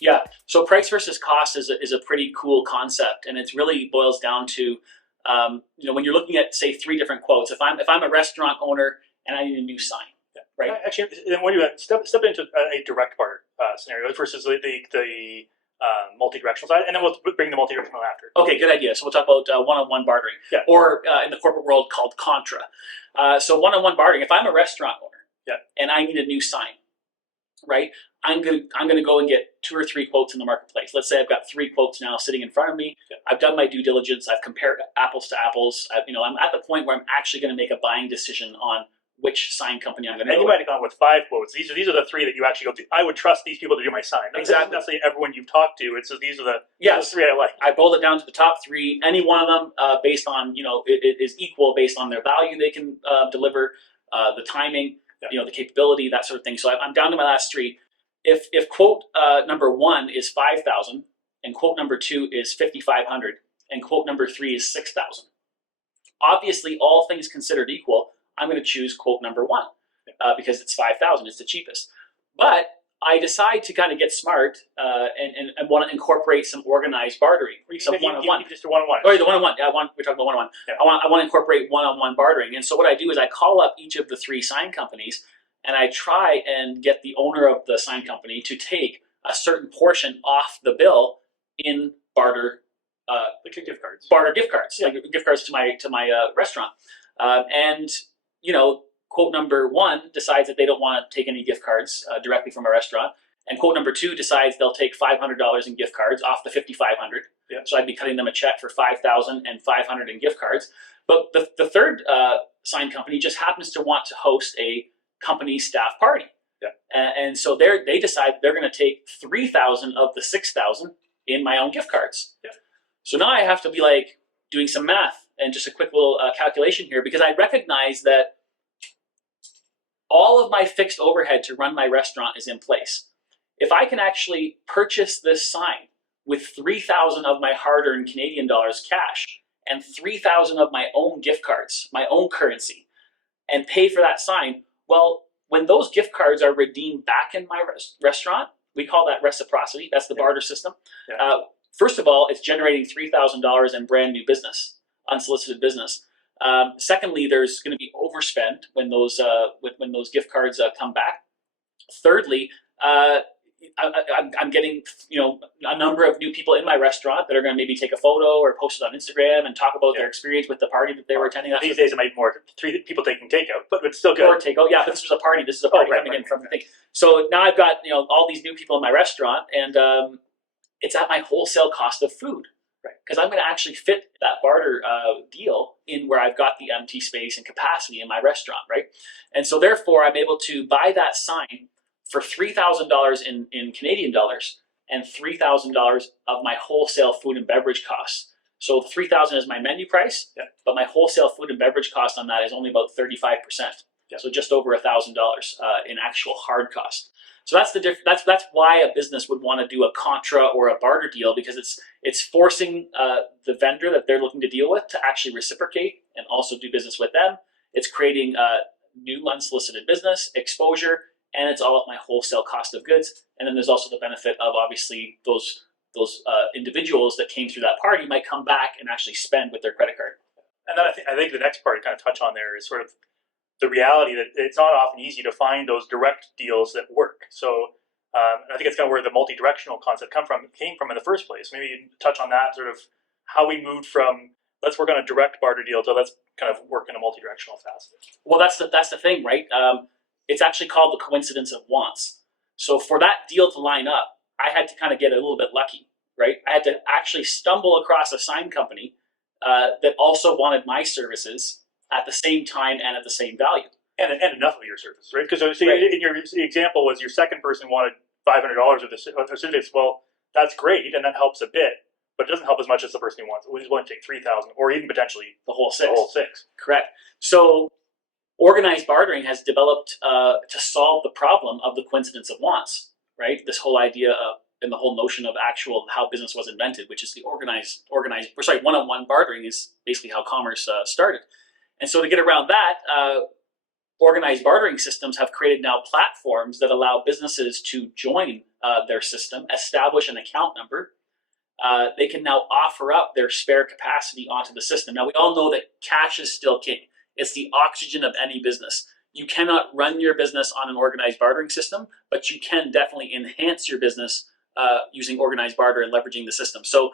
Yeah. So price versus cost is a pretty cool concept, and it really boils down to, when you're looking at say three different quotes. If I'm a restaurant owner and I need a new sign, right? Actually, then when you step into a direct barter scenario versus the multi-directional side, and then we'll bring the multi-directional after. Okay, good idea. So we'll talk about one-on-one bartering, or in the corporate world called contra. So one-on-one bartering. If I'm a restaurant owner, and I need a new sign, right? I'm gonna go and get 2 or 3 quotes in the marketplace. Let's say I've got 3 quotes now sitting in front of me. I've done my due diligence. I've compared apples to apples. I'm at the point where I'm actually going to make a buying decision on which sign company I'm going to. And you might have gone with 5 quotes. These are the 3 that you actually go to. I would trust these people to do my sign. Exactly. That's everyone you've talked to. It's these are the 3 I like. I boiled it down to the top 3. Any one of them, based on it is equal based on their value they can deliver, the timing, the capability, that sort of thing. So I'm down to my last 3. If quote number 1 is 5,000, and quote number 2 is 5,500, and quote number 3 is 6,000, obviously all things considered equal, I'm going to choose quote number 1 because it's 5,000, it's the cheapest. But I decide to kind of get smart and want to incorporate some organized bartering, some one-on-one. Just a one-on-one. Oh, the one-on-one. Yeah, we're talking about one-on-one. Yeah. I want to incorporate one-on-one bartering, and so what I do is I call up each of the 3 sign companies, and I try and get the owner of the sign company to take a certain portion off the bill in barter, like gift cards. Barter gift cards, like gift cards to my restaurant, and quote number 1 decides that they don't want to take any gift cards directly from a restaurant, and quote number 2 decides they'll take $500 in gift cards off the 5,500. So I'd be cutting them a check for 5,000 and 500 in gift cards. But the third sign company just happens to want to host a company staff party, and so they decide they're going to take 3,000 of the 6,000 in my own gift cards. So now I have to be like doing some math and just a quick little calculation here, because I recognize that all of my fixed overhead to run my restaurant is in place. If I can actually purchase this sign with 3,000 of my hard-earned Canadian dollars cash and 3,000 of my own gift cards, my own currency, and pay for that sign, well, when those gift cards are redeemed back in my restaurant, we call that reciprocity. That's the barter system. First of all, it's generating $3,000 in brand new business, unsolicited business. Secondly, there's going to be overspend when those gift cards come back. Thirdly, I'm getting a number of new people in my restaurant that are going to maybe take a photo or post it on Instagram and talk about their experience with the party that they were attending. These days it might be more 3 people taking takeout, but it's still good. Or takeout, yeah. This was a party. This is a party coming in from the thing. So now I've got all these new people in my restaurant, and it's at my wholesale cost of food. Because I'm going to actually fit that barter deal in where I've got the empty space and capacity in my restaurant, right? And so therefore, I'm able to buy that sign for $3,000 in Canadian dollars and $3,000 of my wholesale food and beverage costs. So $3,000 is my menu price, but my wholesale food and beverage cost on that is only about 35%. So just over $1,000 in actual hard cost. So that's the that's why a business would want to do a contra or a barter deal, because it's forcing the vendor that they're looking to deal with to actually reciprocate and also do business with them. It's creating new unsolicited business exposure, and it's all at my wholesale cost of goods. And then there's also the benefit of obviously those individuals that came through that party might come back and actually spend with their credit card. And then I think the next part to kind of touch on there is sort of the reality that it's not often easy to find those direct deals that work. So I think it's kind of where the multi-directional concept came from in the first place. Maybe you can touch on that, sort of how we moved from let's work on a direct barter deal to let's kind of work in a multi-directional facet. Well, that's the thing, right? It's actually called the coincidence of wants. So for that deal to line up, I had to kind of get a little bit lucky, right? I had to actually stumble across a sign company that also wanted my services at the same time and at the same value. And enough of your services, right? Because in your example was your second person wanted $500 of the service. Well, that's great, and that helps a bit, but it doesn't help as much as the person who wants. Who's willing to take 3,000 or even potentially the whole 6. Correct. So organized bartering has developed to solve the problem of the coincidence of wants, right? This whole idea of and the whole notion of actual how business was invented, which is the one-on-one bartering is basically how commerce started. And so to get around that, organized bartering systems have created now platforms that allow businesses to join their system, establish an account number. They can now offer up their spare capacity onto the system. Now, we all know that cash is still king. It's the oxygen of any business. You cannot run your business on an organized bartering system, but you can definitely enhance your business using organized barter and leveraging the system. So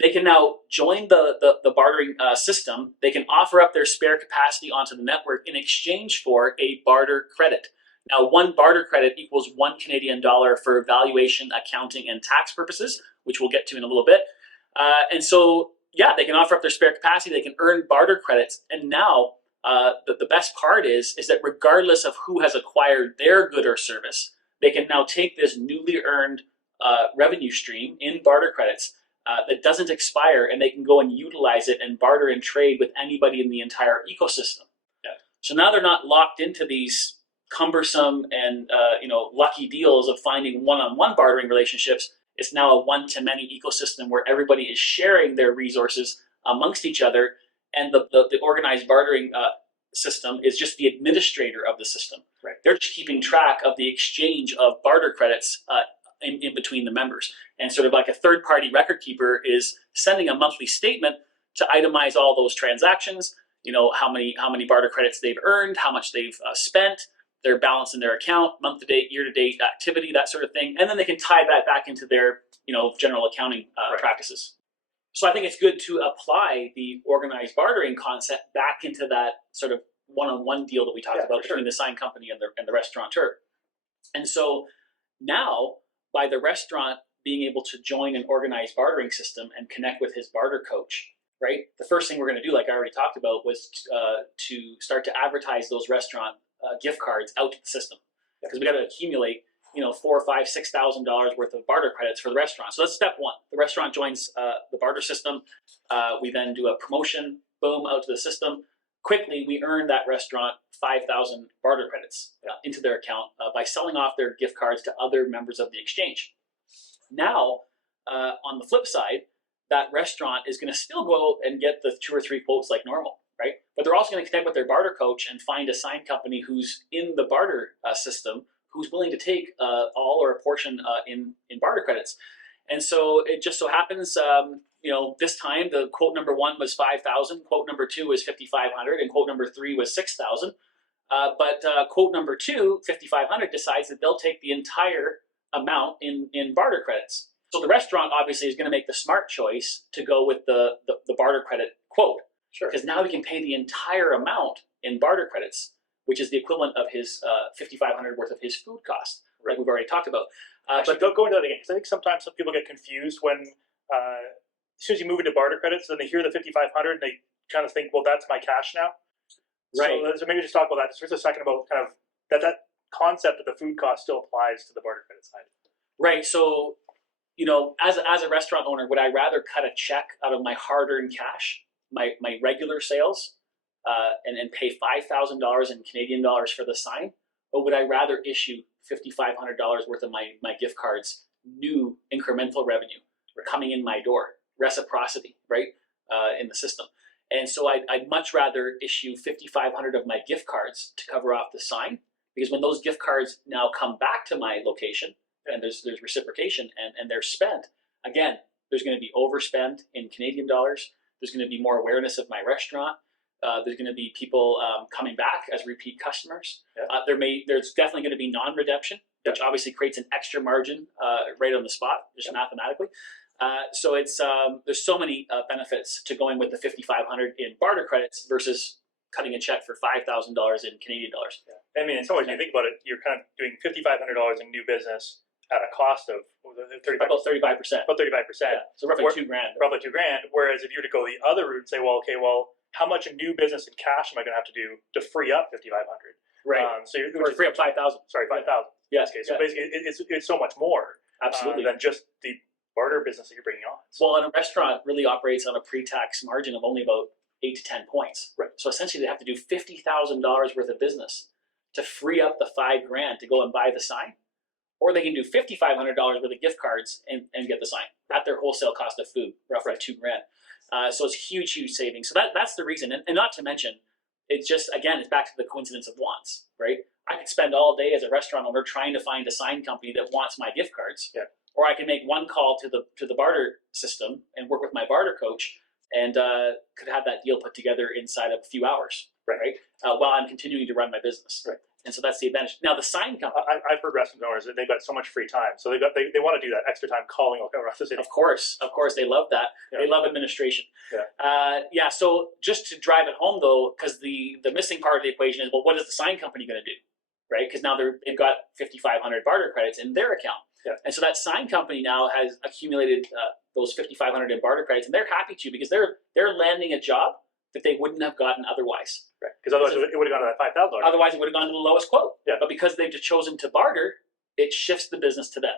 they can now join the bartering system. They can offer up their spare capacity onto the network in exchange for a barter credit. Now, one barter credit equals $1 for valuation, accounting, and tax purposes, which we'll get to in a little bit. And so, yeah, they can offer up their spare capacity. They can earn barter credits. And now, the best part is that regardless of who has acquired their good or service, they can now take this newly earned revenue stream in barter credits that doesn't expire, and they can go and utilize it and barter and trade with anybody in the entire ecosystem. Yeah. So now they're not locked into these cumbersome and lucky deals of finding one-on-one bartering relationships. It's now a one-to-many ecosystem where everybody is sharing their resources amongst each other, and the organized bartering system is just the administrator of the system. Right. They're just keeping track of the exchange of barter credits in between the members. And sort of like a third-party record keeper is sending a monthly statement to itemize all those transactions, how many barter credits they've earned, how much they've spent, their balance in their account, month-to-date, year-to-date activity, that sort of thing. And then they can tie that back into their general accounting practices. So I think it's good to apply the organized bartering concept back into that sort of one-on-one deal that we talked about between the sign company and the restaurateur. And so now, by the restaurant being able to join an organized bartering system and connect with his barter coach, right? The first thing we're going to do, like I already talked about, was to start to advertise those restaurant gift cards out to the system, because we got to accumulate $4,000, $5,000, $6,000 worth of barter credits for the restaurant. So that's step one. The restaurant joins the barter system. We then do a promotion, boom, out to the system. Quickly, we earn that restaurant 5,000 barter credits into their account by selling off their gift cards to other members of the exchange. Now, on the flip side, that restaurant is going to still go and get the 2 or 3 quotes like normal, right? But they're also going to connect with their barter coach and find a sign company who's in the barter system, who's willing to take all or a portion in barter credits. And so it just so happens, this time the quote number 1 was 5,000, quote number 2 was 5,500, and quote number 3 was 6,000. But quote number 2, 5,500, decides that they'll take the entire amount in barter credits. So the restaurant obviously is going to make the smart choice to go with the barter credit quote. Sure. Because now we can pay the entire amount in barter credits, which is the equivalent of his 5,500 worth of his food cost, like we've already talked about. But don't go into that again, because I think sometimes some people get confused when as soon as you move into barter credits, then they hear the 5,500 and they kind of think, well, that's my cash now. Right. So maybe just talk about that just for a second, about kind of that concept that the food cost still applies to the barter credit side. Right. So, as a restaurant owner, would I rather cut a check out of my hard-earned cash, my regular sales, and pay $5,000 in Canadian dollars for the sign, or would I rather issue $5,500 worth of my gift cards, new incremental revenue coming in my door, reciprocity, right, in the system? And so I'd much rather issue 5,500 of my gift cards to cover off the sign, because when those gift cards now come back to my location and there's reciprocation and they're spent, again, there's going to be overspend in Canadian dollars. There's going to be more awareness of my restaurant. There's going to be people coming back as repeat customers. There's definitely going to be non-redemption, which obviously creates an extra margin right on the spot, just mathematically. So it's there's so many benefits to going with the 5,500 in barter credits versus cutting a check for $5,000 in Canadian dollars. Yeah. I mean, in some ways, when you think about it, you're kind of doing $5,500 in new business at a cost of 35%. About 35%. About 35%. Yeah. So roughly $2,000. Roughly $2,000. Whereas if you were to go the other route and say, well, how much in new business and cash am I going to have to do to free up 5,500? Right. Or free up 5,000. Sorry, 5,000. Yeah. Okay. So basically, it's so much more. Absolutely. Than just the barter business that you're bringing on. Well, and a restaurant really operates on a pre-tax margin of only about 8 to 10 points. Right. So essentially, they have to do $50,000 worth of business to free up the $5,000 to go and buy the sign, or they can do $5,500 worth of gift cards and get the sign at their wholesale cost of food, roughly $2,000. So it's huge savings. So that's the reason, and not to mention, it's just, again, it's back to the coincidence of wants, right? I could spend all day as a restaurant owner trying to find a sign company that wants my gift cards, or I can make one call to the barter system and work with my barter coach, and could have that deal put together inside of a few hours, right? While I'm continuing to run my business, right? And so that's the advantage. Now the sign company, I've heard restaurant owners that they've got so much free time, so they want to do that extra time calling across the city. Of course, they love that. They love administration. So just to drive it home though, because the missing part of the equation is, well, what is the sign company going to do, right? Because now they've got 5,500 barter credits in their account, and so that sign company now has accumulated those 5,500 in barter credits, and they're happy to, because they're landing a job that they wouldn't have gotten otherwise. Right, because otherwise it would have gone to that $5,000. Otherwise, it would have gone to the lowest quote. But because they've just chosen to barter, it shifts the business to them.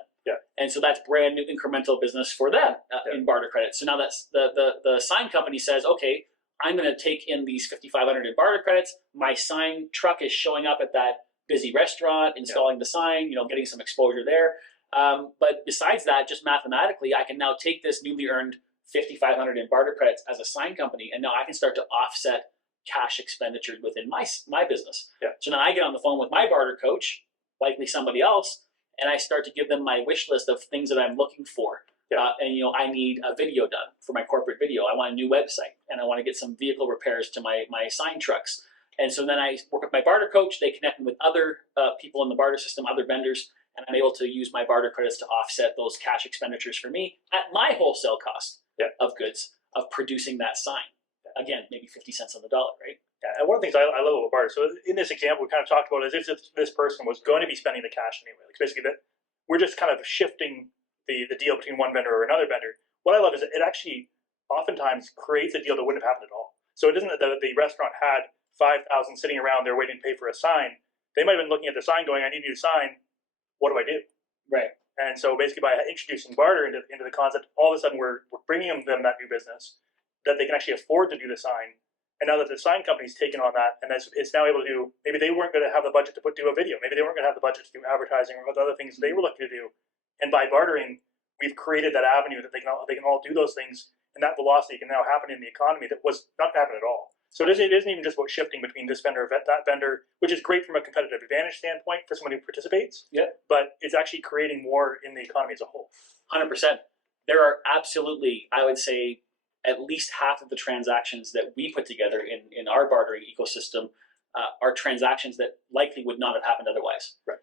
And so that's brand new incremental business for them in barter credits. So now that's the sign company says, okay, I'm going to take in these 5,500 in barter credits. My sign truck is showing up at that busy restaurant, installing the sign, getting some exposure there. But besides that, just mathematically, I can now take this newly earned 5,500 in barter credits as a sign company, and now I can start to offset cash expenditure within my business. So now I get on the phone with my barter coach, likely somebody else, and I start to give them my wish list of things that I'm looking for. And I need a video done for my corporate video. I want a new website, and I want to get some vehicle repairs to my sign trucks. And so then I work with my barter coach. They connect me with other people in the barter system, other vendors, and I'm able to use my barter credits to offset those cash expenditures for me at my wholesale cost of goods of producing that sign. Again, maybe 50 cents on the dollar, right? And one of the things I love about barter, so in this example, we kind of talked about it as if this person was going to be spending the cash anyway. Like basically, that we're just kind of shifting the deal between one vendor or another vendor. What I love is it actually oftentimes creates a deal that wouldn't have happened at all. So it isn't that the restaurant had 5,000 sitting around there waiting to pay for a sign. They might have been looking at the sign going, I need a new sign. What do I do? Right. And so basically by introducing barter into the concept, all of a sudden we're bringing them that new business that they can actually afford to do the sign. And now that the sign company's taken on that, and it's now able to do, maybe they weren't going to have the budget to do a video. Maybe they weren't going to have the budget to do advertising or other things they were looking to do. And by bartering, we've created that avenue that they can all do those things, and that velocity can now happen in the economy that was not going to happen at all. So it isn't even just about shifting between this vendor or that vendor, which is great from a competitive advantage standpoint for someone who participates. But it's actually creating more in the economy as a whole. 100%. There are absolutely, I would say, at least half of the transactions that we put together in our bartering ecosystem are transactions that likely would not have happened otherwise. Right.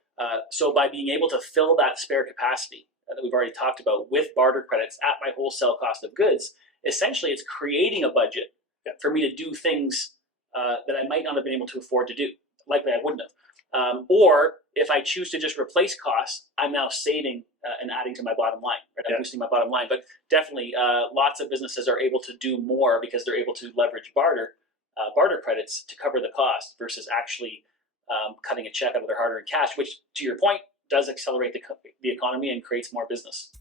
So by being able to fill that spare capacity that we've already talked about with barter credits at my wholesale cost of goods, essentially it's creating a budget for me to do things that I might not have been able to afford to do. Likely I wouldn't have. Or if I choose to just replace costs, I'm now saving and adding to my bottom line. Right? I'm boosting my bottom line. But definitely lots of businesses are able to do more because they're able to leverage barter credits to cover the cost versus actually cutting a check out of their hard-earned cash, which, to your point, does accelerate the economy and creates more business.